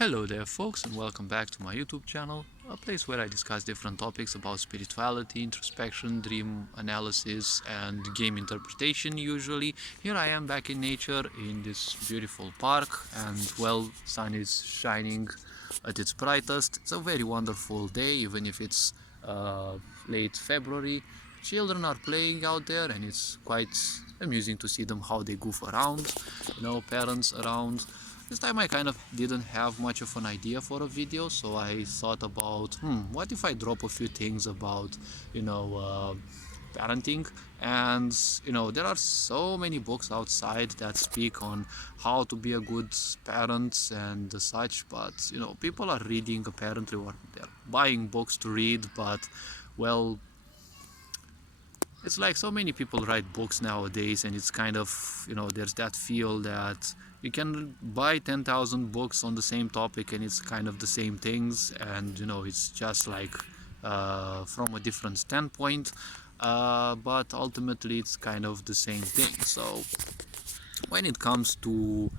Hello there folks, and welcome back to my YouTube channel, a place where I discuss different topics about spirituality, introspection, dream analysis and game interpretation usually. Here I am back in nature in this beautiful park, and well, sun is shining at its brightest. It's a very wonderful day, even if it's late February. Children are playing out there and it's quite amusing to see them how they goof around, parents around. This time I kind of didn't have much of an idea for a video, so I thought about, what if I drop a few things about, parenting. And there are so many books outside that speak on how to be a good parent and such, but people are reading apparently, or they're buying books to read, but well, it's like so many people write books nowadays, and it's kind of, there's that feel that you can buy 10,000 books on the same topic and it's kind of the same things, and it's just like from a different standpoint, but ultimately it's kind of the same thing. So when it comes to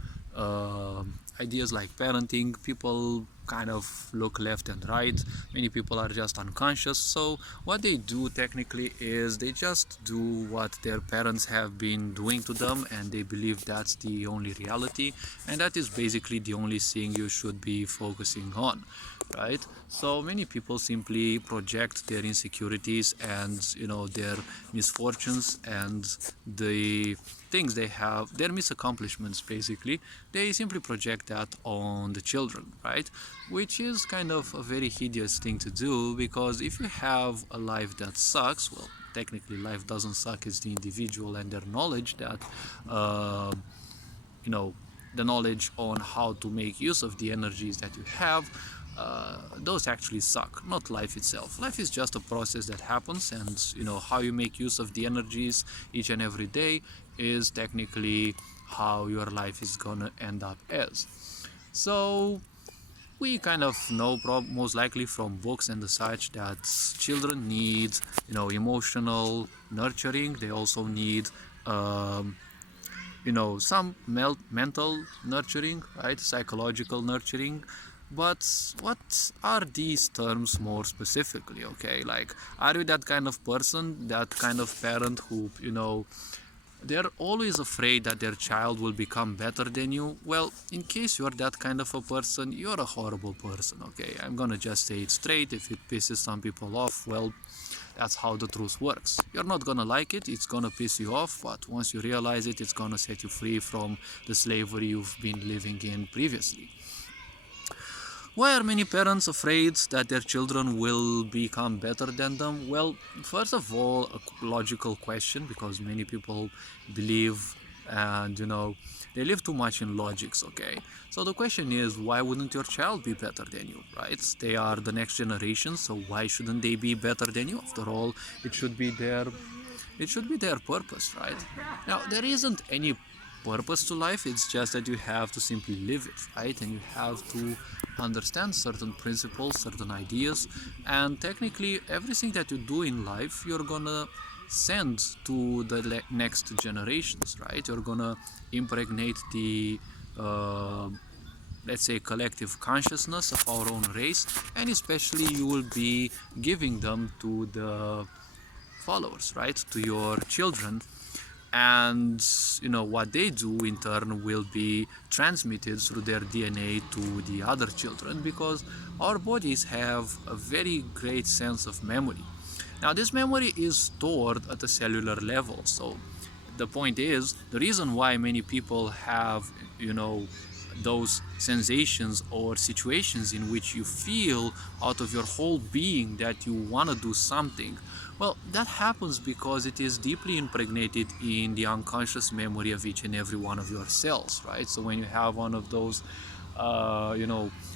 ideas like parenting, people kind of look left and right. Many people are just unconscious, so what they do technically is they just do what their parents have been doing to them, and they believe that's the only reality, and that is basically the only thing you should be focusing on, right? So many people simply project their insecurities and their misfortunes and the things they have, their misaccomplishments basically, they simply project that on the children, right? Which is kind of a very hideous thing to do, because if you have a life that sucks, well, technically life doesn't suck, it's the individual and their knowledge that the knowledge on how to make use of the energies that you have, those actually suck, not life itself. Life is just a process that happens, and how you make use of the energies each and every day is technically how your life is gonna end up as. So we kind of know most likely from books and the such that children need emotional nurturing. They also need some mental nurturing, right? Psychological nurturing. But what are these terms more specifically? Okay, like, are you that kind of person, that kind of parent who they're always afraid that their child will become better than you? Well, in case you're that kind of a person, you're a horrible person, okay? I'm gonna just say it straight. If it pisses some people off, well, that's how the truth works. You're not gonna like it, it's gonna piss you off, but once you realize it, it's gonna set you free from the slavery you've been living in previously. Why are many parents afraid that their children will become better than them? Well, first of all, a logical question, because many people believe and they live too much in logics, okay? So the question is, why wouldn't your child be better than you, right? They are the next generation, so why shouldn't they be better than you? After all, it should be their purpose, right? Now, there isn't any purpose to life, it's just that you have to simply live it, right? And you have to understand certain principles, certain ideas, and technically everything that you do in life, you're gonna send to the next generations, right? You're gonna impregnate the let's say collective consciousness of our own race, and especially you will be giving them to the followers, right? To your children. And what they do in turn will be transmitted through their DNA to the other children, because our bodies have a very great sense of memory. Now, this memory is stored at a cellular level. So the point is, the reason why many people have those sensations or situations in which you feel out of your whole being that you want to do something, well, that happens because it is deeply impregnated in the unconscious memory of each and every one of your cells, right? So when you have one of those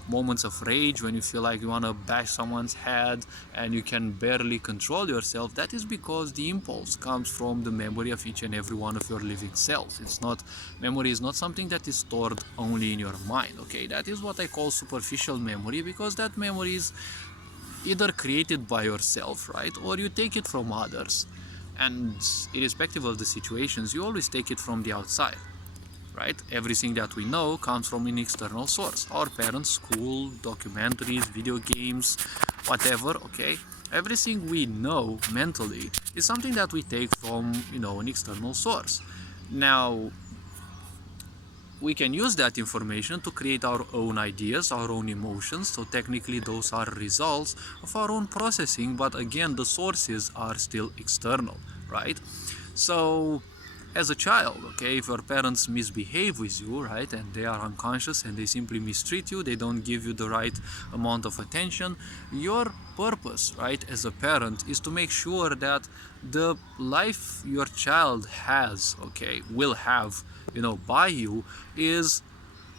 moments of rage, when you feel like you want to bash someone's head and you can barely control yourself, that is because the impulse comes from the memory of each and every one of your living cells. Memory is not something that is stored only in your mind, okay? That is what I call superficial memory, because that memory is either created by yourself, right, or you take it from others, and irrespective of the situations, you always take it from the outside. right? Everything that we know comes from an external source. Our parents, school, documentaries, video games, whatever, okay? Everything we know mentally is something that we take from, an external source. Now, we can use that information to create our own ideas, our own emotions. So technically those are results of our own processing, but again, the sources are still external, right? So as a child, okay, if your parents misbehave with you, right, and they are unconscious and they simply mistreat you, they don't give you the right amount of attention, your purpose, right, as a parent is to make sure that the life your child has, okay, will have, by you, is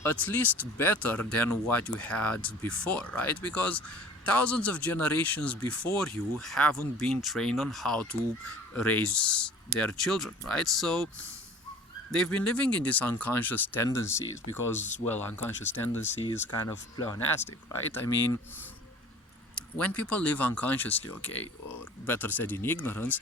at least better than what you had before, right? Because thousands of generations before you haven't been trained on how to raise their children, right? So they've been living in these unconscious tendencies because, well, unconscious tendency is kind of pleonastic, right? I mean, when people live unconsciously, okay, or better said in ignorance,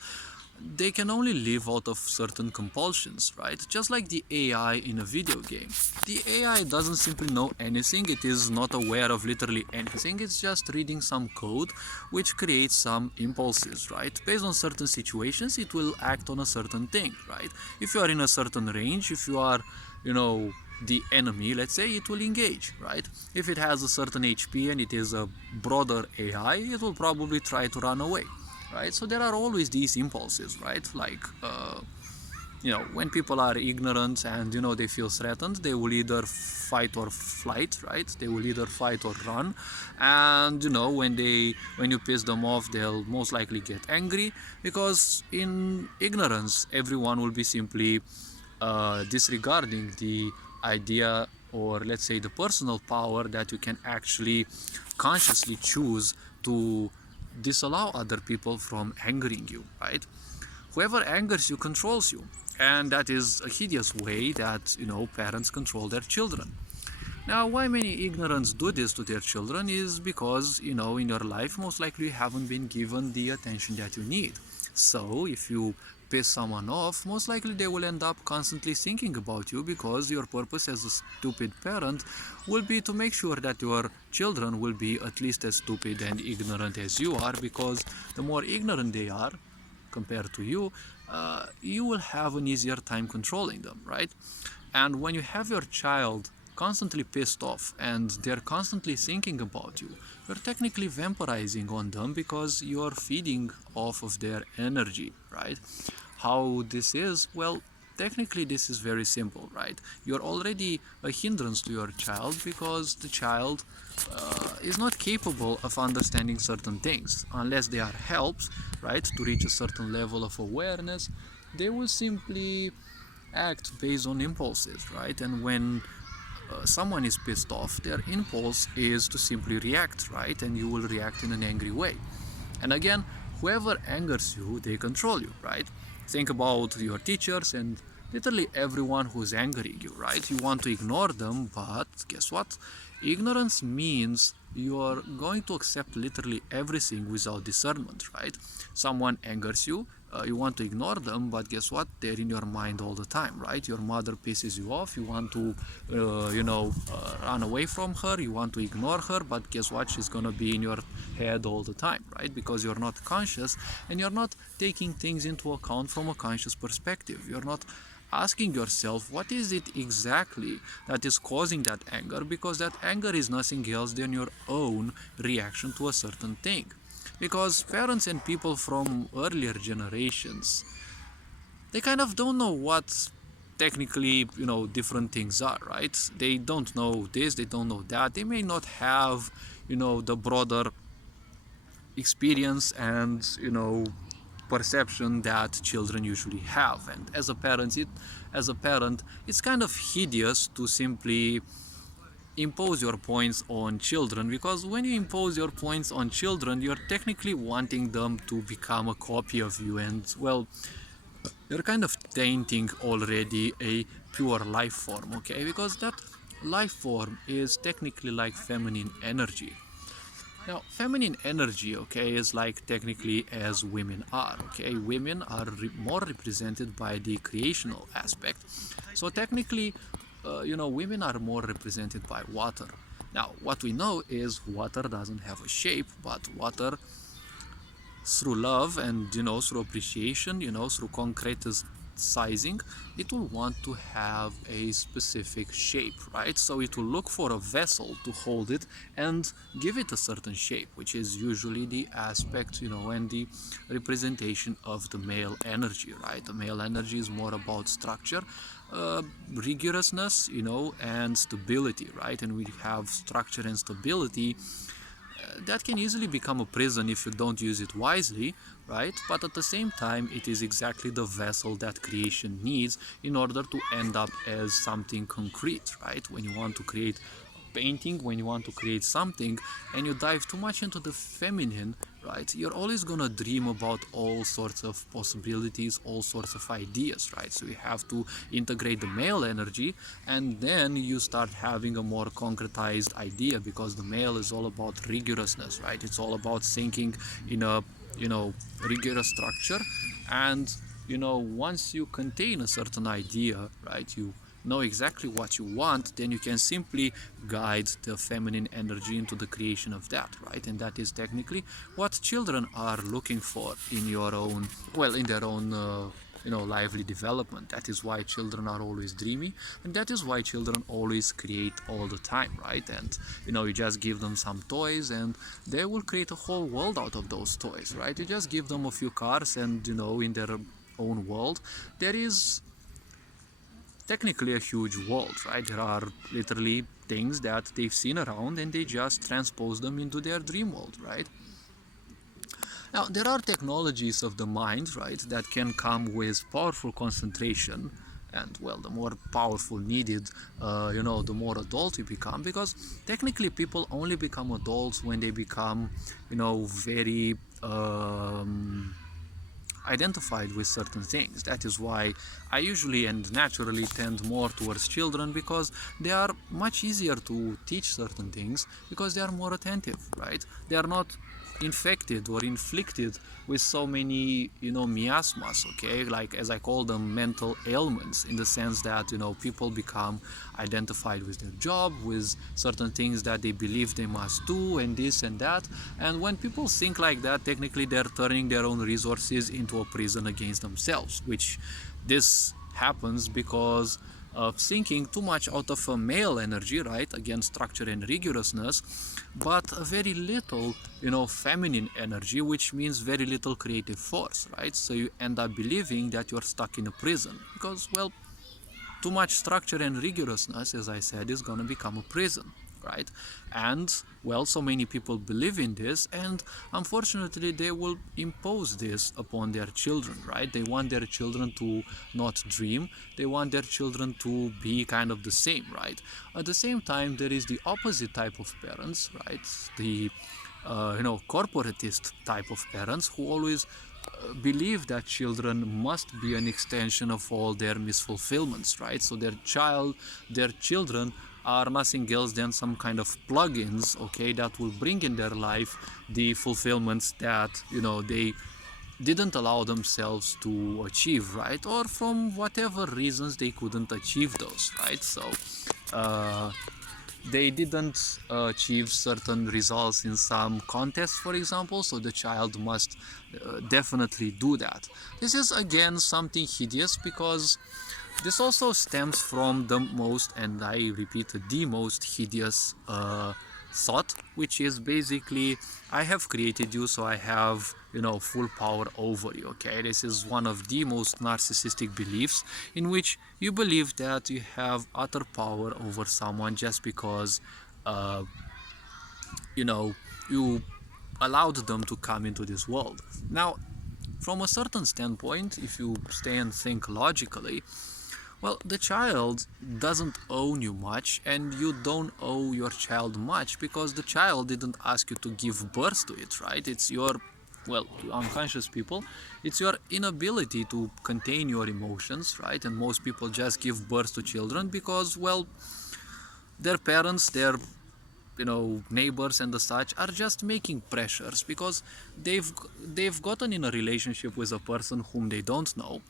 they can only live out of certain compulsions, right? Just like the AI in a video game. The AI doesn't simply know anything, it is not aware of literally anything, it's just reading some code which creates some impulses, right? Based on certain situations, it will act on a certain thing, right? If you are in a certain range, if you are, the enemy, let's say, it will engage, right? If it has a certain HP and it is a broader AI, it will probably try to run away, right? So there are always these impulses, right? Like, when people are ignorant and, they feel threatened, they will either fight or flight, right? They will either fight or run. And, when you piss them off, they'll most likely get angry, because in ignorance, everyone will be simply disregarding the idea, or let's say the personal power, that you can actually consciously choose to disallow other people from angering you, right? Whoever angers you controls you, and that is a hideous way that, parents control their children. Now, why many ignorants do this to their children is because, in your life, most likely you haven't been given the attention that you need. So, if you piss someone off, most likely they will end up constantly thinking about you, because your purpose as a stupid parent will be to make sure that your children will be at least as stupid and ignorant as you are, because the more ignorant they are compared to you, you will have an easier time controlling them, right? And when you have your child constantly pissed off and they're constantly thinking about you, you're technically vampirizing on them, because you're feeding off of their energy, right? How this is? Well, technically this is very simple, right? You're already a hindrance to your child, because the child is not capable of understanding certain things unless they are helped, right, to reach a certain level of awareness. They will simply act based on impulses, right? And when someone is pissed off, their impulse is to simply react, right? And you will react in an angry way. And again, whoever angers you, they control you, right? Think about your teachers and literally everyone who's angering you, right? You want to ignore them, but guess what? Ignorance means you're going to accept literally everything without discernment, right? Someone angers you, you want to ignore them, but guess what? They're in your mind all the time, right? Your mother pisses you off, you want to, run away from her, you want to ignore her, but guess what? She's gonna be in your head all the time, right? Because you're not conscious and you're not taking things into account from a conscious perspective. You're not asking yourself, what is it exactly that is causing that anger? Because that anger is nothing else than your own reaction to a certain thing. Because parents and people from earlier generations, they kind of don't know what technically, different things are, right? They don't know this, they don't know that. They may not have, the broader experience and, perception that children usually have. And as a parent, it's kind of hideous to simply impose your points on children, because when you impose your points on children, you're technically wanting them to become a copy of you, and, well, you're kind of tainting already a pure life form, okay? Because that life form is technically like feminine energy. Now, feminine energy, okay, is like technically as women are, okay? Women are more represented by the creational aspect. So technically, women are more represented by water. Now, what we know is water doesn't have a shape, but water, through love and through appreciation, through concretizing, it will want to have a specific shape, right? So it will look for a vessel to hold it and give it a certain shape, which is usually the aspect, and the representation of the male energy, right? The male energy is more about structure, rigorousness, and stability, right? And we have structure and stability that can easily become a prison if you don't use it wisely, right? But at the same time, it is exactly the vessel that creation needs in order to end up as something concrete, right? When you want to create painting, when you want to create something and you dive too much into the feminine, right, you're always gonna dream about all sorts of possibilities, all sorts of ideas, right? So you have to integrate the male energy, and then you start having a more concretized idea, because the male is all about rigorousness, right? It's all about thinking in a rigorous structure. And once you contain a certain idea, right, you know exactly what you want, then you can simply guide the feminine energy into the creation of that, right? And that is technically what children are looking for in their own lively development. That is why children are always dreamy, and that is why children always create all the time, right? And you just give them some toys and they will create a whole world out of those toys, right? You just give them a few cars, and in their own world there is technically a huge world, right? There are literally things that they've seen around and they just transpose them into their dream world, right? Now, there are technologies of the mind, right, that can come with powerful concentration. And well, the more powerful needed, the more adult you become, because technically people only become adults when they become, very identified with certain things. That is why I usually and naturally tend more towards children, because they are much easier to teach certain things, because they are more attentive, right? They are not infected or inflicted with so many miasmas, okay, like, as I call them, mental ailments, in the sense that people become identified with their job, with certain things that they believe they must do, and this and that. And when people think like that, technically they're turning their own resources into a prison against themselves, which this happens because of thinking too much out of a male energy, right, again, structure and rigorousness, but very little feminine energy, which means very little creative force, right? So you end up believing that you're stuck in a prison, because, well, too much structure and rigorousness, as I said, is going to become a prison, right? And well, so many people believe in this, and unfortunately they will impose this upon their children, right? They want their children to not dream, they want their children to be kind of the same, right? At the same time, there is the opposite type of parents, right? The corporatist type of parents, who always believe that children must be an extension of all their misfulfillments, right? So their children are nothing else than some kind of plugins, okay, that will bring in their life the fulfillments that they didn't allow themselves to achieve, right? Or from whatever reasons they couldn't achieve those, right? So they didn't achieve certain results in some contest, for example, so the child must definitely do that. This is again something hideous, because this also stems from the most, and I repeat, the most hideous thought, which is basically, I have created you, so I have full power over you, okay? This is one of the most narcissistic beliefs, in which you believe that you have utter power over someone just because you allowed them to come into this world. Now, from a certain standpoint, if you stay and think logically, well, the child doesn't own you much, and you don't owe your child much, because the child didn't ask you to give birth to it, right? It's your, well, to unconscious people, it's your inability to contain your emotions, right? And most people just give birth to children because, well, their parents, their neighbors and the such are just making pressures, because they've gotten in a relationship with a person whom they don't know,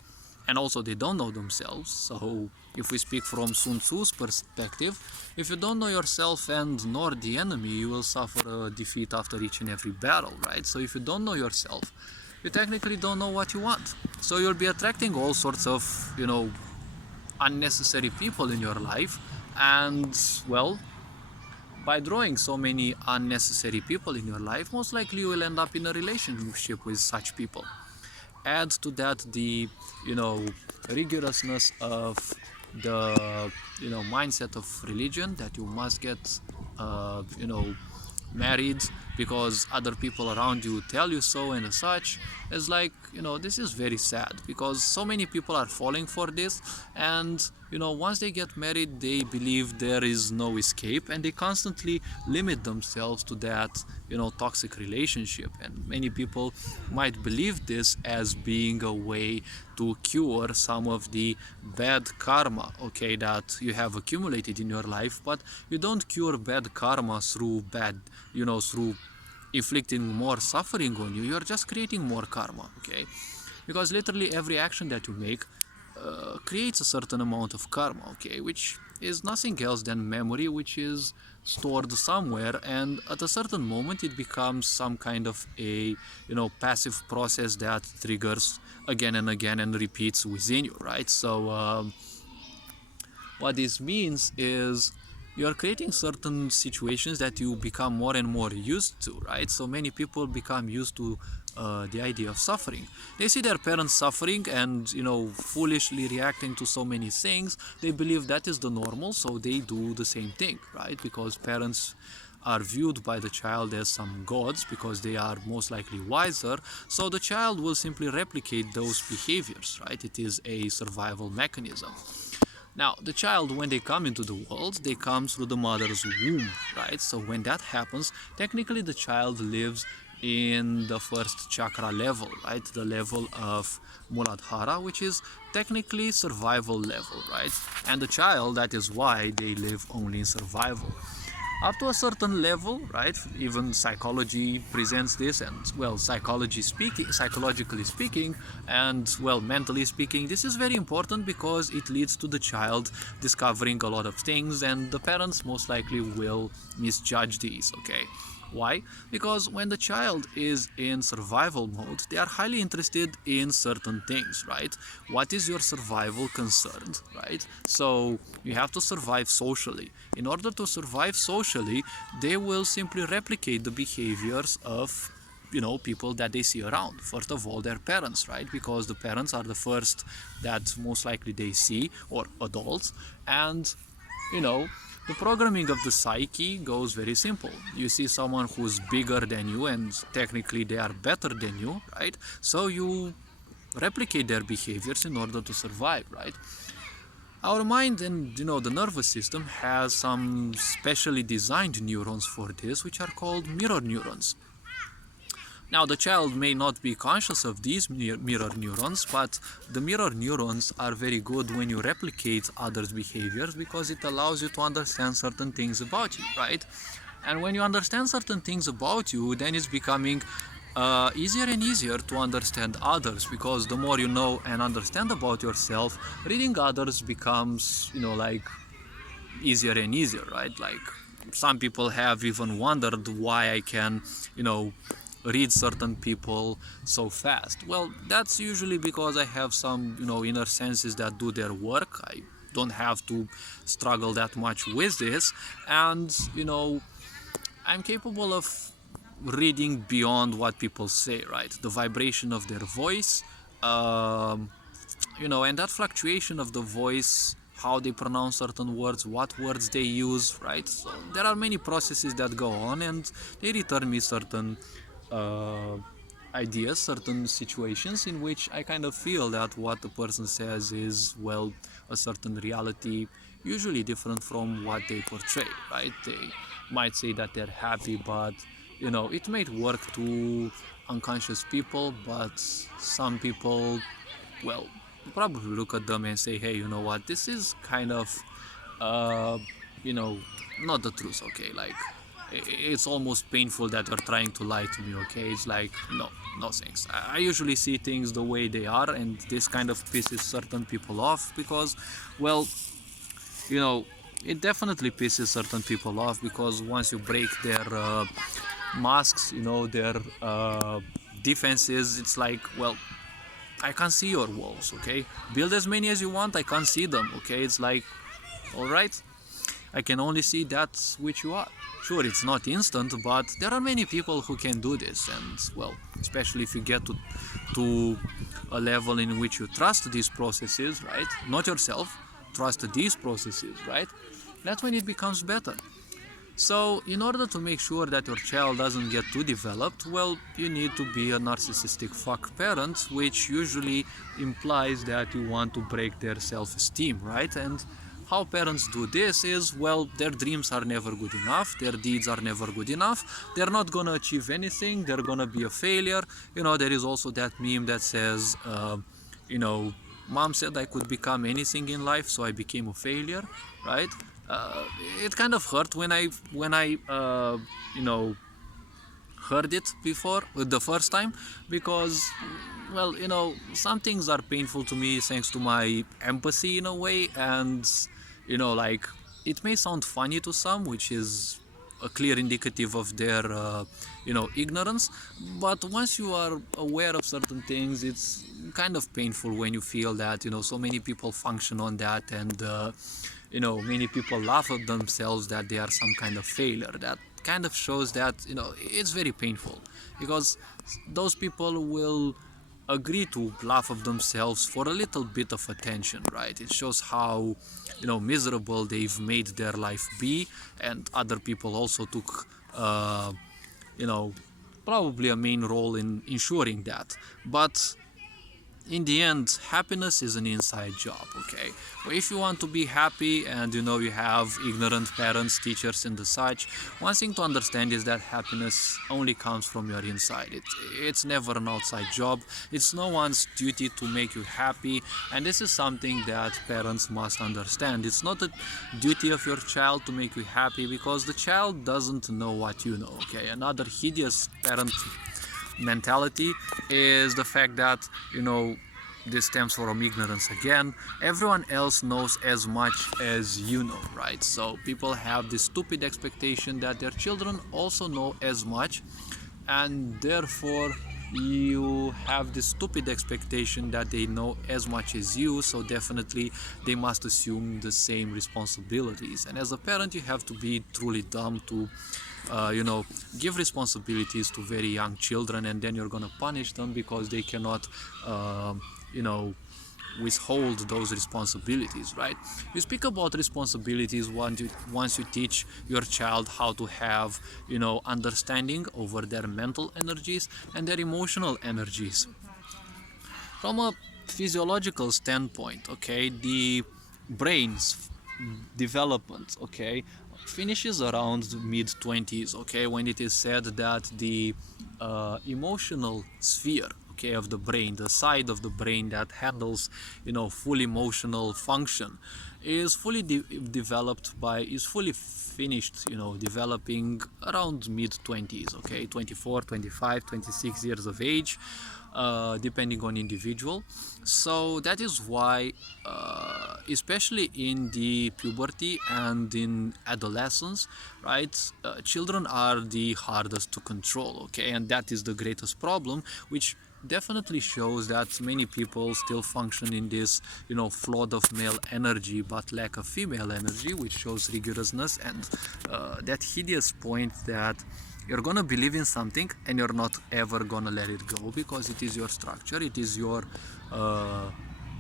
and also they don't know themselves. So if we speak from Sun Tzu's perspective, if you don't know yourself and nor the enemy, you will suffer a defeat after each and every battle, right? So if you don't know yourself, you technically don't know what you want. So you'll be attracting all sorts of, unnecessary people in your life. And, well, by drawing so many unnecessary people in your life, most likely you will end up in a relationship with such people. Add to that the, rigorousness of the, mindset of religion, that you must get, married because other people around you tell you so and such. It's like, this is very sad because so many people are falling for this. And once they get married, they believe there is no escape, and they constantly limit themselves to that, toxic relationship. And many people might believe this as being a way to cure some of the bad karma, okay, that you have accumulated in your life. But you don't cure bad karma through through inflicting more suffering on you. You're just creating more karma, okay? Because literally every action that you make creates a certain amount of karma, okay, which is nothing else than memory, which is stored somewhere, and at a certain moment it becomes some kind of a passive process that triggers again and again and repeats within you, right? So what this means is you are creating certain situations that you become more and more used to, right? So many people become used to the idea of suffering. They see their parents suffering and, foolishly reacting to so many things. They believe that is the normal, so they do the same thing, right? Because parents are viewed by the child as some gods because they are most likely wiser. So the child will simply replicate those behaviors, right? It is a survival mechanism. Now, the child, when they come into the world, they come through the mother's womb, right? So when that happens, technically the child lives in the first chakra level, right? The level of Muladhara, which is technically survival level, right? And the child, that is why they live only in survival. Up to a certain level, right? Even psychology presents this, and well, psychologically speaking, and well, mentally speaking, this is very important because it leads to the child discovering a lot of things, and the parents most likely will misjudge these, okay? Why? Because when the child is in survival mode, they are highly interested in certain things, right? What is your survival concerned, right? So you have to survive socially. In order to survive socially, they will simply replicate the behaviors of people that they see around. First of all, their parents, right? Because the parents are the first that most likely they see, or adults. And the programming of the psyche goes very simple. You see someone who's bigger than you and technically they are better than you, right? So you replicate their behaviors in order to survive, right? Our mind and the nervous system has some specially designed neurons for this, which are called mirror neurons. Now, the child may not be conscious of these mirror neurons, but the mirror neurons are very good when you replicate others' behaviors because it allows you to understand certain things about you, right? And when you understand certain things about you, then it's becoming easier and easier to understand others, because the more you know and understand about yourself, reading others becomes, like easier and easier, right? Like some people have even wondered why I can, read certain people so fast. Well, that's usually because I have some, inner senses that do their work. I don't have to struggle that much with this, and I'm capable of reading beyond what people say, right? The vibration of their voice, and that fluctuation of the voice, how they pronounce certain words, what words they use, right? So there are many processes that go on, and they return me certain ideas, certain situations in which I kind of feel that what the person says is, well, a certain reality, usually different from what they portray, right? They might say that they're happy, but it might work to unconscious people, but some people, well, probably look at them and say, hey, you know what, this is kind of, not the truth, okay? Like, it's almost painful that you're trying to lie to me. Okay, it's like, no, no thanks. I usually see things the way they are, and this kind of pisses certain people off because, well, you know, it definitely pisses certain people off because once you break their masks, you know, their defenses, it's like, well, I can't see your walls. Okay, build as many as you want, I can't see them. Okay, it's like, all right, I can only see that which you are. Sure, it's not instant, but there are many people who can do this, and well, especially if you get to a level in which you trust these processes, right? Not yourself, trust these processes, right? That's when it becomes better. So, in order to make sure that your child doesn't get too developed, well, you need to be a narcissistic fuck parent, which usually implies that you want to break their self-esteem, right? And how parents do this is, well, their dreams are never good enough, their deeds are never good enough, they're not gonna achieve anything, they're gonna be a failure. You know, there is also that meme that says, you know, mom said I could become anything in life, so I became a failure, right? Uh, it kind of hurt when I you know, heard it before the first time because, well, you know, some things are painful to me thanks to my empathy in a way, and you know, like, it may sound funny to some, which is a clear indicative of their you know, ignorance, but once you are aware of certain things, it's kind of painful when you feel that, you know, so many people function on that, and you know, many people laugh at themselves that they are some kind of failure. That kind of shows that, you know, it's very painful because those people will agree to laugh at themselves for a little bit of attention, right? It shows how, you know, miserable they've made their life be, and other people also took you know, probably a main role in ensuring that. But in the end, happiness is an inside job. Okay, well, if you want to be happy and you know you have ignorant parents, teachers and the such, one thing to understand is that happiness only comes from your inside. It's never an outside job. It's no one's duty to make you happy, and this is something that parents must understand. It's not a duty of your child to make you happy because the child doesn't know what you know. Okay, another hideous parent mentality is the fact that, you know, this stems from ignorance again. Everyone else knows as much as you know, right? So people have this stupid expectation that their children also know as much, and therefore you have this stupid expectation that they know as much as you, so definitely they must assume the same responsibilities. And as a parent, you have to be truly dumb to you know, give responsibilities to very young children, and then you're gonna punish them because they cannot you know, withhold those responsibilities, right? You speak about responsibilities once you teach your child how to have, you know, understanding over their mental energies and their emotional energies. From a physiological standpoint, okay, the brain's development, okay, finishes around mid-20s, okay, when it is said that the emotional sphere, okay, of the brain, the side of the brain that handles, you know, full emotional function, is fully developed by, is fully finished, you know, developing around mid-20s, okay, 24, 25, 26 years of age, depending on individual. So that is why, especially in the puberty and in adolescence, right, children are the hardest to control, okay, and that is the greatest problem, which definitely shows that many people still function in this, you know, flood of male energy but lack of female energy, which shows rigorousness and that hideous point that you're gonna believe in something and you're not ever gonna let it go because it is your structure, it is your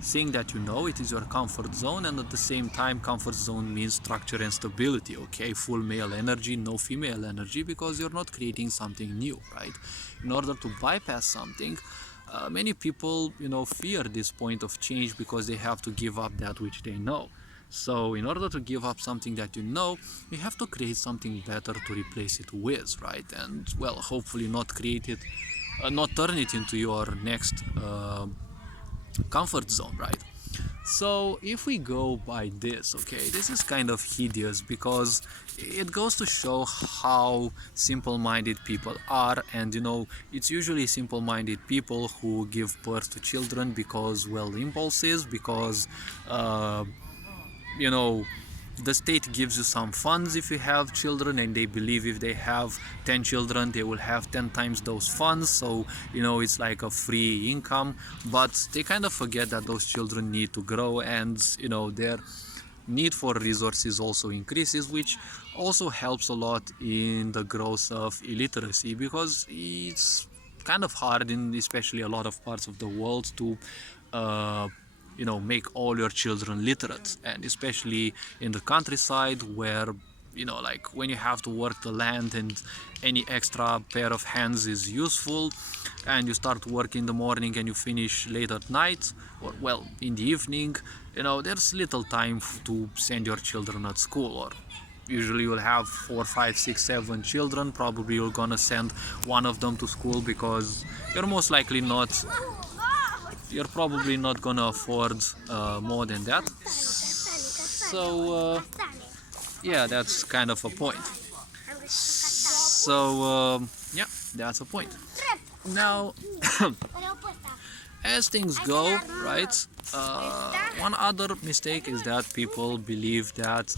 thing that you know, it is your comfort zone, and at the same time comfort zone means structure and stability, okay, full male energy, no female energy, because you're not creating something new, right? In order to bypass something, many people, you know, fear this point of change because they have to give up that which they know. So in order to give up something that you know, you have to create something better to replace it with, right? And well, hopefully not create it, not turn it into your next comfort zone, right? So if we go by this, okay, this is kind of hideous because it goes to show how simple-minded people are, and it's usually simple-minded people who give birth to children because, well, impulses, because uh, you know the state gives you some funds if you have children, and they believe if they have 10 children they will have 10 times those funds, so it's like a free income. But they kind of forget that those children need to grow, and their need for resources also increases, which also helps a lot in the growth of illiteracy, because it's kind of hard in especially a lot of parts of the world to uh, make all your children literate, and especially in the countryside where like when you have to work the land and any extra pair of hands is useful, and you start work in the morning and you finish late at night, or well in the evening, there's little time to send your children at school. Or usually you'll have 4, 5, 6, 7 children, probably you're gonna send one of them to school because you're most likely not you're probably not gonna afford more than that. So yeah, that's kind of a point. So yeah, that's a point. Now, as things go, right? One other mistake is that people believe that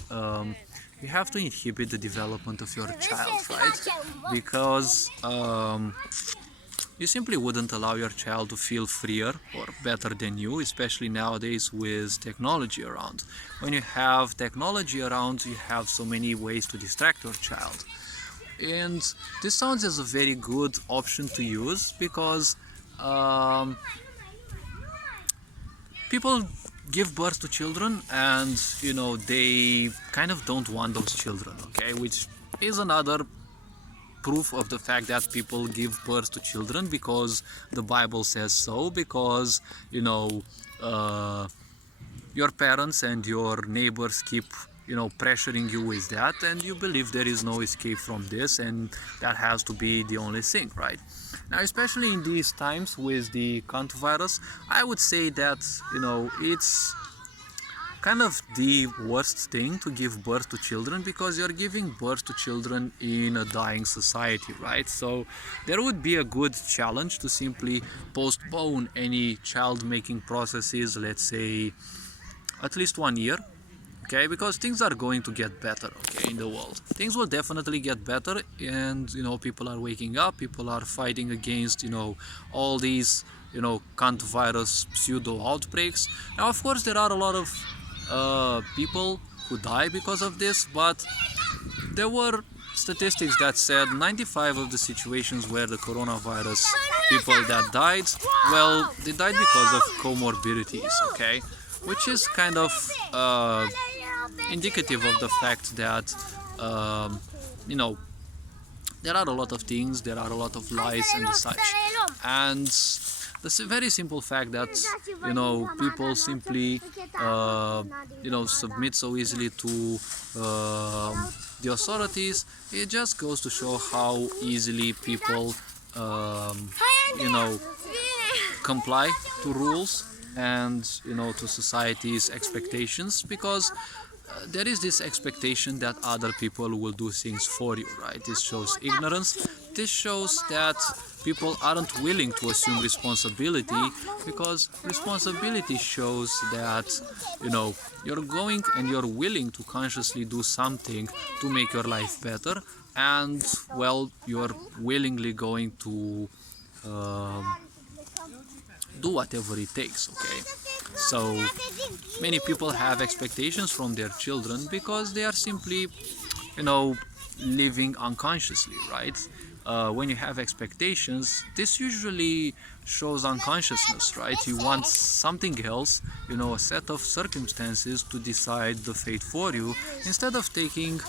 you have to inhibit the development of your child, right? Because you simply wouldn't allow your child to feel freer or better than you, especially nowadays with technology around. When you have technology around, you have so many ways to distract your child. And this sounds as a very good option to use because people give birth to children, and they kind of don't want those children, okay, which is another proof of the fact that people give birth to children because the Bible says so, because uh, your parents and your neighbors keep pressuring you with that, and you believe there is no escape from this, and that has to be the only thing, right? Now, especially in these times with the virus, I would say that it's kind of the worst thing to give birth to children, because you're giving birth to children in a dying society, right? So there would be a good challenge to simply postpone any child making processes, let's say at least 1 year, okay, because things are going to get better, okay, in the world. Things will definitely get better, and people are waking up, people are fighting against all these virus pseudo outbreaks. Now, of course, there are a lot of people who die because of this, but there were statistics that said 95 of the situations where the coronavirus people that died, well, they died because of comorbidities, okay, which is kind of indicative of the fact that you know there are a lot of things, there are a lot of lies and such, and the very simple fact that people simply submit so easily to the authorities, it just goes to show how easily people you know comply to rules and to society's expectations, because there is this expectation that other people will do things for you, right? This shows ignorance. This shows that people aren't willing to assume responsibility, because responsibility shows that you're going and you're willing to consciously do something to make your life better, and well, you're willingly going to do whatever it takes, okay? So many people have expectations from their children because they are simply living unconsciously, right? When you have expectations, this usually shows unconsciousness, right? You want something else, a set of circumstances to decide the fate for you, instead of taking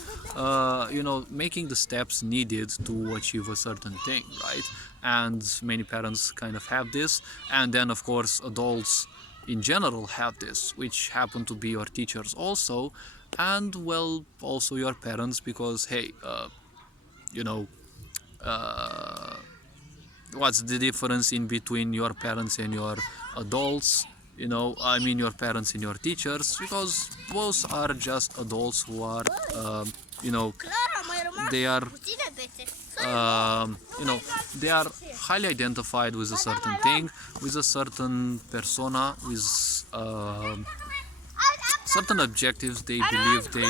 making the steps needed to achieve a certain thing, right? And many parents kind of have this, and then of course adults in general have this, which happen to be your teachers also, and well, also your parents, because hey, you know what's the difference in between your parents and your adults? I mean your parents and your teachers, because both are just adults who are, you know, they are, you know, they are highly identified with a certain thing, with a certain persona, with certain objectives they believe they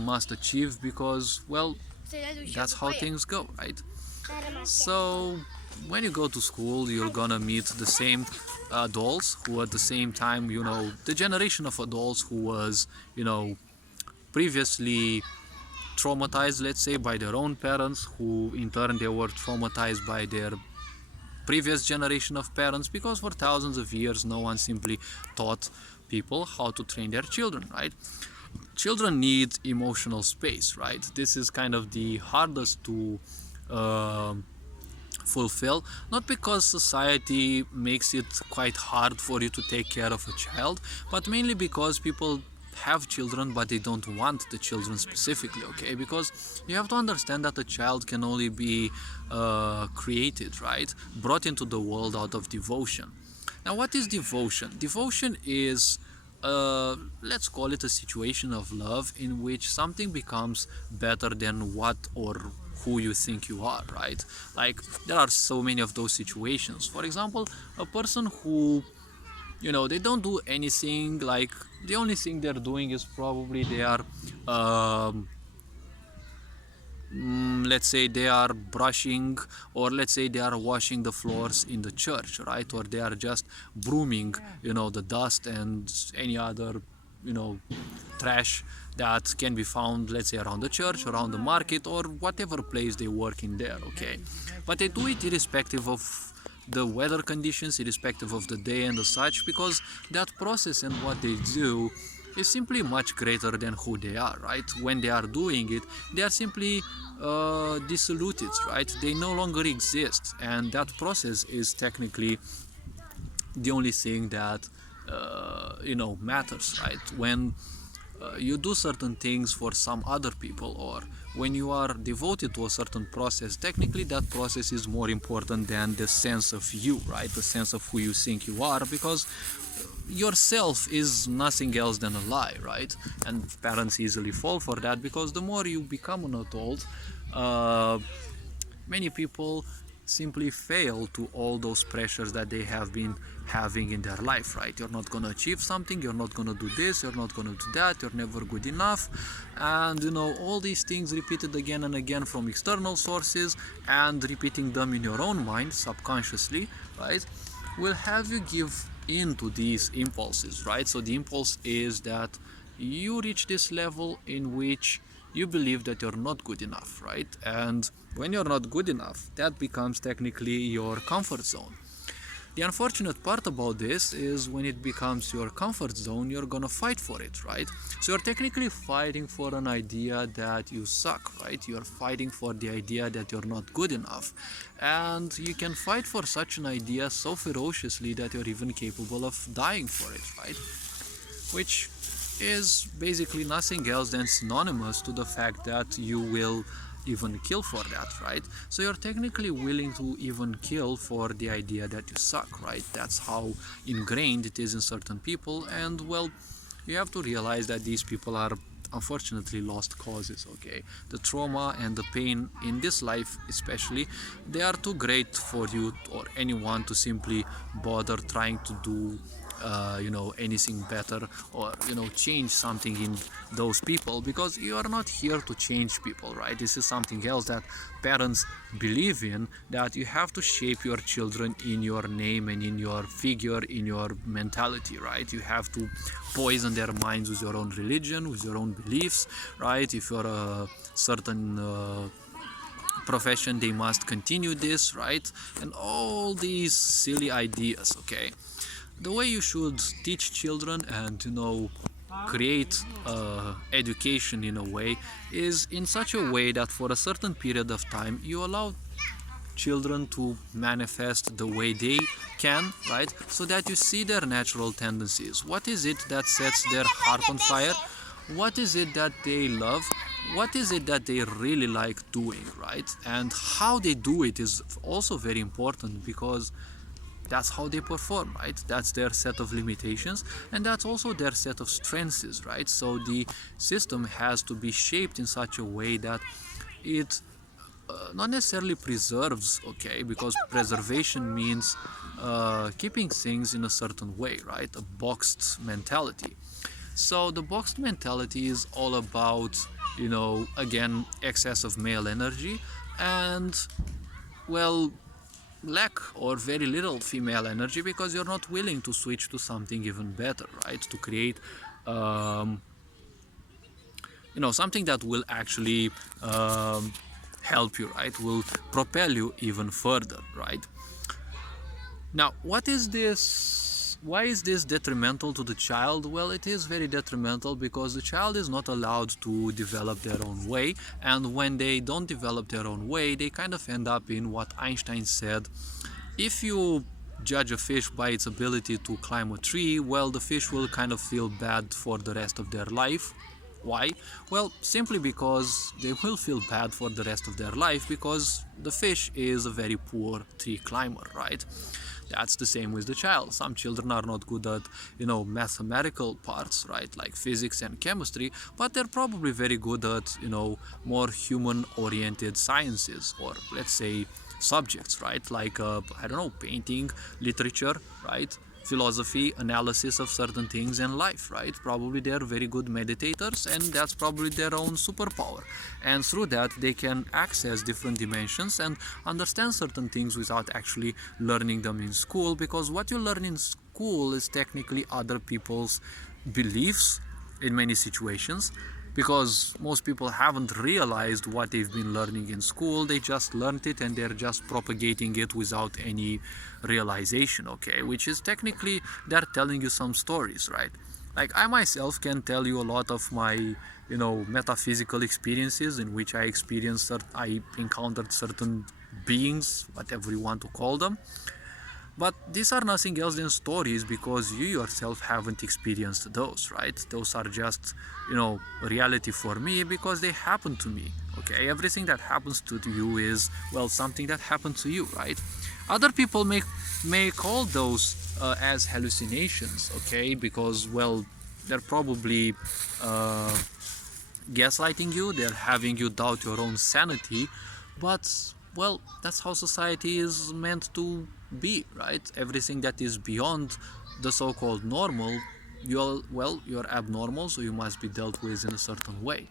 must achieve, because, well, that's how things go, right? So when you go to school, you're gonna meet the same adults who at the same time, the generation of adults who was, previously traumatized, let's say, by their own parents, who in turn they were traumatized by their previous generation of parents, because for thousands of years no one simply taught people how to train their children, right? Children need emotional space, right? This is kind of the hardest to fulfill, not because society makes it quite hard for you to take care of a child, but mainly because people have children but they don't want the children specifically, okay? Because you have to understand that a child can only be created, right, brought into the world out of devotion. Now, what is devotion? Devotion is, let's call it a situation of love in which something becomes better than what or who you think you are, right? Like, there are so many of those situations. For example, a person who, they don't do anything, like, the only thing they're doing is probably they are, let's say they are brushing, or let's say they are washing the floors in the church, right? Or they are just brooming, the dust and any other, trash that can be found, let's say, around the church, around the market, or whatever place they work in there, okay? But they do it irrespective of the weather conditions, irrespective of the day and the such, because that process and what they do is simply much greater than who they are, right? When they are doing it, they are simply dissoluted, right? They no longer exist, and that process is technically the only thing that matters, right? When you do certain things for some other people, or when you are devoted to a certain process, technically that process is more important than the sense of you, right? The sense of who you think you are, because yourself is nothing else than a lie, right? And parents easily fall for that, because the more you become an adult, many people simply fail to all those pressures that they have been having in their life, right? You're not going to achieve something, you're not going to do this, you're not going to do that, you're never good enough, and all these things repeated again and again from external sources, and repeating them in your own mind subconsciously, right, will have you give in to these impulses, right? So the impulse is that you reach this level in which you believe that you're not good enough, right? And when you're not good enough, that becomes technically your comfort zone. The unfortunate part about this is when it becomes your comfort zone, you're gonna fight for it, right? So you're technically fighting for an idea that you suck, right? You're fighting for the idea that you're not good enough. And you can fight for such an idea so ferociously that you're even capable of dying for it, right? Which is basically nothing else than synonymous to the fact that you will even kill for that, right? So you're technically willing to even kill for the idea that you suck, right? That's how ingrained it is in certain people, and, well, you have to realize that these people are unfortunately lost causes, okay? The trauma and the pain in this life especially, they are too great for you or anyone to simply bother trying to do anything better, or change something in those people, because you are not here to change people, right? This is something else that parents believe in, that you have to shape your children in your name and in your figure, in your mentality, right? You have to poison their minds with your own religion, with your own beliefs, right? If you're a certain profession, they must continue this, right? And all these silly ideas, okay? The way you should teach children and create education in a way is in such a way that for a certain period of time you allow children to manifest the way they can, right? So that you see their natural tendencies. What is it that sets their heart on fire? What is it that they love? What is it that they really like doing, right? And how they do it is also very important, because that's how they perform, right? That's their set of limitations, and that's also their set of strengths, right? So the system has to be shaped in such a way that it not necessarily preserves, okay, because preservation means keeping things in a certain way, right? A boxed mentality. So the boxed mentality is all about, again, excess of male energy and, well, lack or very little female energy, because you're not willing to switch to something even better, right? To create um, something that will actually help you, right? Will propel you even further, right? Now, what is this? Why is this detrimental to the child? Well, it is very detrimental because the child is not allowed to develop their own way, and when they don't develop their own way, they kind of end up in what Einstein said: if you judge a fish by its ability to climb a tree, well, the fish will kind of feel bad for the rest of their life. Why? Well, simply because they will feel bad for the rest of their life because the fish is a very poor tree climber, right? That's the same with the child. Some children are not good at, mathematical parts, right, like physics and chemistry, but they're probably very good at, more human-oriented sciences, or let's say subjects, right, like, I don't know, painting, literature, right, philosophy, analysis of certain things in life, right? Probably they are very good meditators, and that's probably their own superpower. And through that, they can access different dimensions and understand certain things without actually learning them in school, because what you learn in school is technically other people's beliefs in many situations, because most people haven't realized what they've been learning in school. They just learned it and they're just propagating it without any realization, okay? Which is technically they're telling you some stories, right? Like, I myself can tell you a lot of my, metaphysical experiences in which I encountered certain beings, whatever you want to call them. But these are nothing else than stories, because you yourself haven't experienced those, right? Those are just, reality for me because they happen to me, okay? Everything that happens to you is, well, something that happened to you, right? Other people may call those as hallucinations, okay? Because, well, they're probably gaslighting you, they're having you doubt your own sanity, but, well, that's how society is meant to be, right? Everything that is beyond the so-called normal, you're abnormal, so you must be dealt with in a certain way.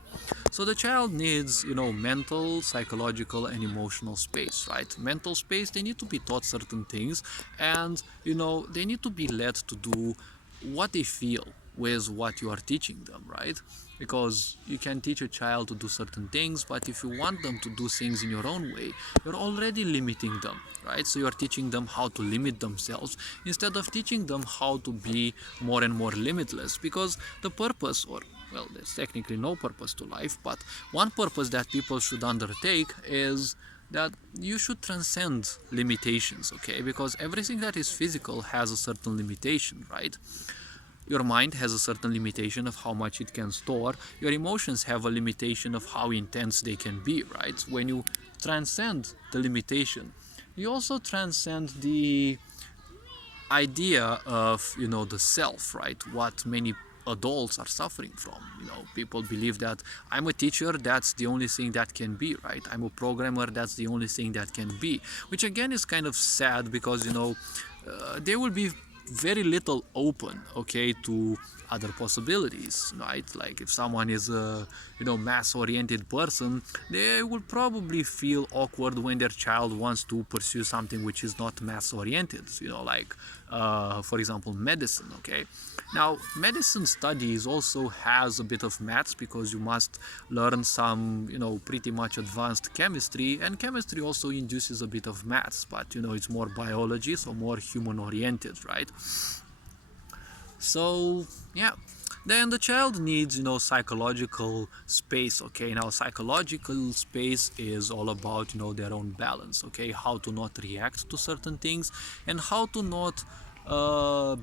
So the child needs, mental, psychological, and emotional space, right? Mental space, they need to be taught certain things, and, they need to be led to do what they feel with what you are teaching them, right? Because you can teach a child to do certain things, but if you want them to do things in your own way, you're already limiting them, right? So you're teaching them how to limit themselves instead of teaching them how to be more and more limitless, because the purpose, or, well, there's technically no purpose to life, but one purpose that people should undertake is that you should transcend limitations, okay? Because everything that is physical has a certain limitation, right? Your mind has a certain limitation of how much it can store. Your emotions have a limitation of how intense they can be, right? When you transcend the limitation, you also transcend the idea of, the self, right? What many adults are suffering from. People believe that I'm a teacher, that's the only thing that can be, right? I'm a programmer, that's the only thing that can be, which again is kind of sad, because, they will be very little open, okay, to other possibilities, right? Like, if someone is a, mass-oriented person, they will probably feel awkward when their child wants to pursue something which is not mass-oriented, like, for example, medicine, okay? Now, medicine studies also has a bit of maths, because you must learn some, pretty much advanced chemistry, and chemistry also induces a bit of maths, but, it's more biology, so more human-oriented, right? So, yeah. Then the child needs, psychological space, okay? Now, psychological space is all about, their own balance, okay? How to not react to certain things, and how to not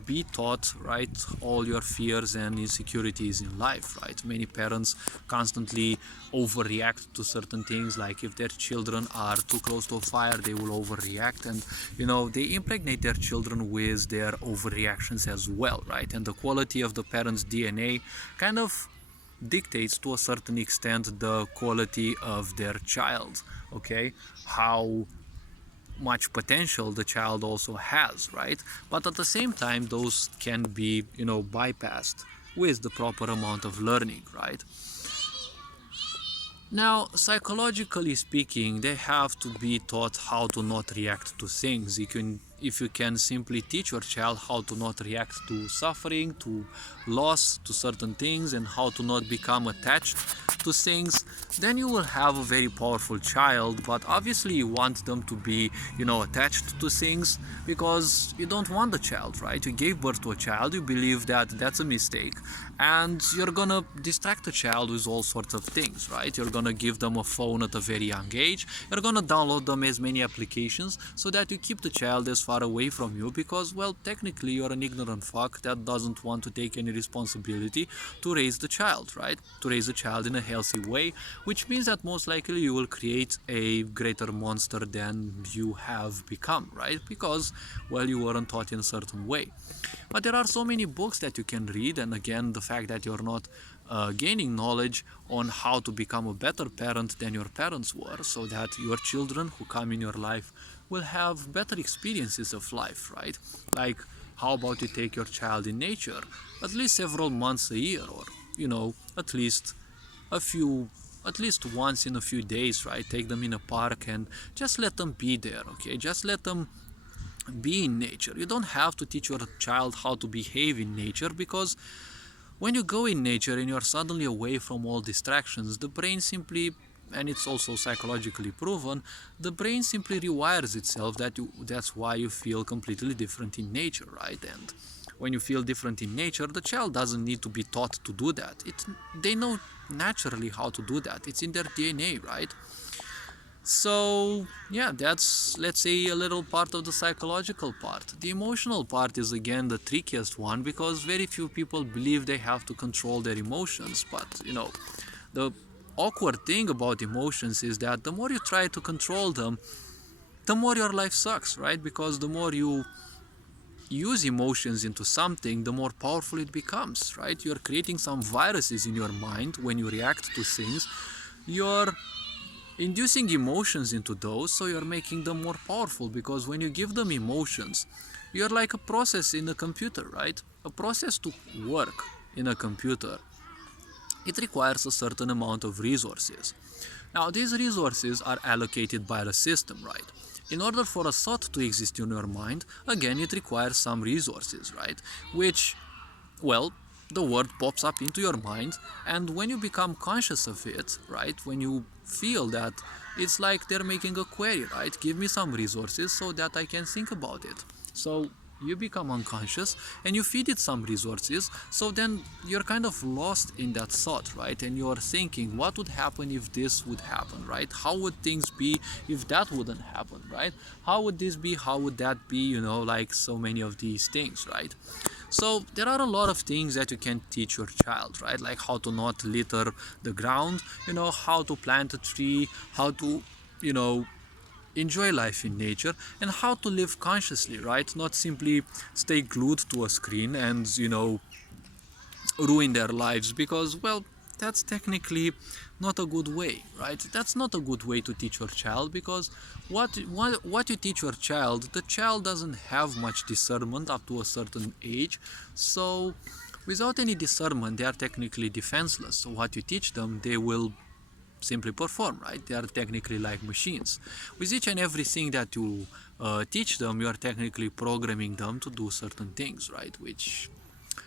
be taught, right, all your fears and insecurities in life, right? Many parents constantly overreact to certain things, like if their children are too close to a fire, they will overreact, and they impregnate their children with their overreactions as well, right? And the quality of the parents' DNA kind of dictates to a certain extent the quality of their child, okay? How much potential the child also has, right? But at the same time, those can be, bypassed with the proper amount of learning, right? Now, psychologically speaking, they have to be taught how to not react to things. If you can simply teach your child how to not react to suffering, to loss, to certain things, and how to not become attached to things, then you will have a very powerful child. But obviously you want them to be, attached to things, because you don't want the child, right? You gave birth to a child, you believe that that's a mistake, and you're gonna distract the child with all sorts of things, right? You're gonna give them a phone at a very young age, you're gonna download them as many applications so that you keep the child as far away from you, because, well, technically you're an ignorant fuck that doesn't want to take any responsibility to raise the child, right? To raise the child in a healthy way, which means that most likely you will create a greater monster than you have become, right? Because, well, you weren't taught in a certain way. But there are so many books that you can read, and again, the fact that you're not gaining knowledge on how to become a better parent than your parents were, so that your children who come in your life will have better experiences of life, right? Like, how about you take your child in nature at least several months a year, or at least once in a few days, right? Take them in a park and just let them be there, okay? Just let them be in nature. You don't have to teach your child how to behave in nature, because when you go in nature and you're suddenly away from all distractions, the brain simply, and it's also psychologically proven, the brain simply rewires itself. That's why you feel completely different in nature, right? And when you feel different in nature, the child doesn't need to be taught to do that. They know naturally how to do that. It's in their DNA, right? So yeah, that's, let's say, a little part of the psychological part. The emotional part is again the trickiest one, because very few people believe they have to control their emotions. But the awkward thing about emotions is that the more you try to control them, the more your life sucks, right? Because the more you use emotions into something, the more powerful it becomes, right? You're creating some viruses in your mind when you react to things. You're inducing emotions into those, so you're making them more powerful, because when you give them emotions, you're like a process in a computer, right? A process to work in a computer, it requires a certain amount of resources. Now, these resources are allocated by the system, right? In order for a thought to exist in your mind, again, it requires some resources, right? Which, well, the word pops up into your mind, and when you become conscious of it, right, when you feel that, it's like they're making a query, right? Give me some resources so that I can think about it. So you become unconscious and you feed it some resources, so then you're kind of lost in that thought, right? And you're thinking, what would happen if this would happen, right? How would things be if that wouldn't happen, right? How would this be, how would that be, like so many of these things, right? So there are a lot of things that you can teach your child, right? Like how to not litter the ground, how to plant a tree, how to, enjoy life in nature, and how to live consciously, right? Not simply stay glued to a screen and, ruin their lives, because, well, that's technically not a good way, right? That's not a good way to teach your child, because what you teach your child, the child doesn't have much discernment up to a certain age. So without any discernment, they are technically defenseless. So what you teach them, they will simply perform, right? They are technically like machines. With each and everything that you teach them, you are technically programming them to do certain things, right? Which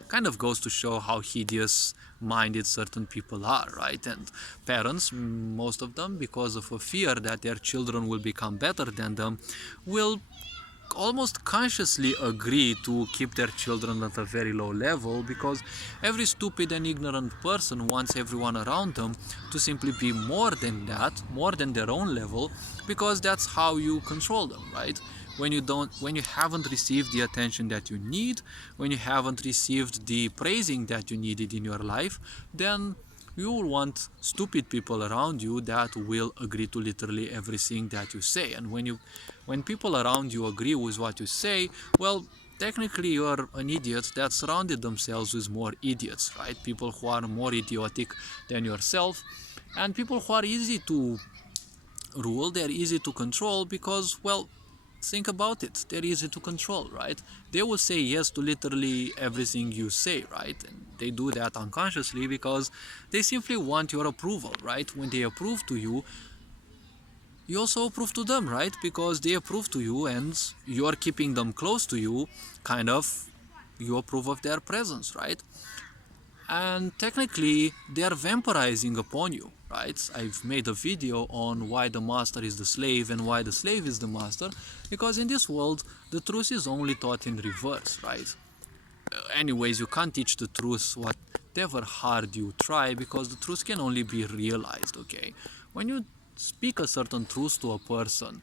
kind of goes to show how hideous minded certain people are, right? And parents, most of them, because of a fear that their children will become better than them, will almost consciously agree to keep their children at a very low level, because every stupid and ignorant person wants everyone around them to simply be more than that, more than their own level, because that's how you control them, right? when you haven't received the attention that you need, when you haven't received the praising that you needed in your life, then you will want stupid people around you that will agree to literally everything that you say. And when people around you agree with what you say, well, technically you're an idiot that surrounded themselves with more idiots, right? People who are more idiotic than yourself, and people who are easy to rule, they're easy to control because, well, think about it, they're easy to control, right? They will say yes to literally everything you say, right? And they do that unconsciously because they simply want your approval, right? When they approve to you, you also approve to them, right? Because they approve to you and you're keeping them close to you, kind of, you approve of their presence, right? And technically they are vampirizing upon you, right? I've made a video on why the master is the slave and why the slave is the master, because in this world the truth is only taught in reverse, right? Anyways, you can't teach the truth whatever hard you try, because the truth can only be realized, okay? When you speak a certain truth to a person,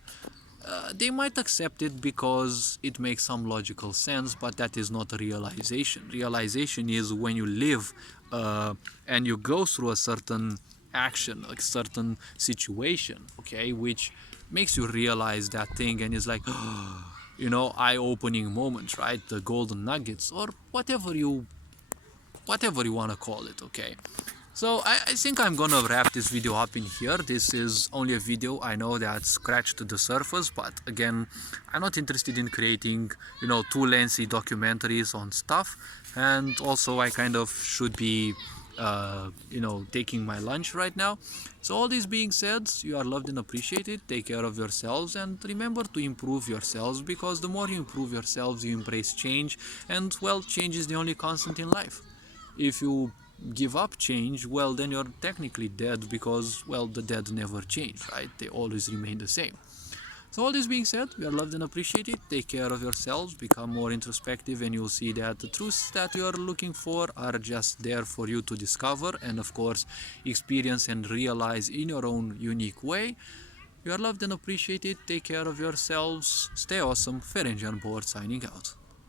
they might accept it because it makes some logical sense, but that is not a realization. Realization is when you live and you go through a certain action, a certain situation, okay, which makes you realize that thing, and is like, eye-opening moments, right? The golden nuggets, or whatever you want to call it, okay? So I think I'm gonna wrap this video up in here. This is only a video, I know, that scratched the surface, but again, I'm not interested in creating, too lengthy documentaries on stuff. And also I kind of should be taking my lunch right now. So all this being said, you are loved and appreciated. Take care of yourselves and remember to improve yourselves, because the more you improve yourselves, you embrace change, and, well, change is the only constant in life. If you give up change, well, then you're technically dead, because, well, the dead never change, right? They always remain the same. So all this being said, you are loved and appreciated. Take care of yourselves, become more introspective, and you'll see that the truths that you are looking for are just there for you to discover and, of course, experience and realize in your own unique way. You are loved and appreciated. Take care of yourselves. Stay awesome. Ferenc on board, signing out.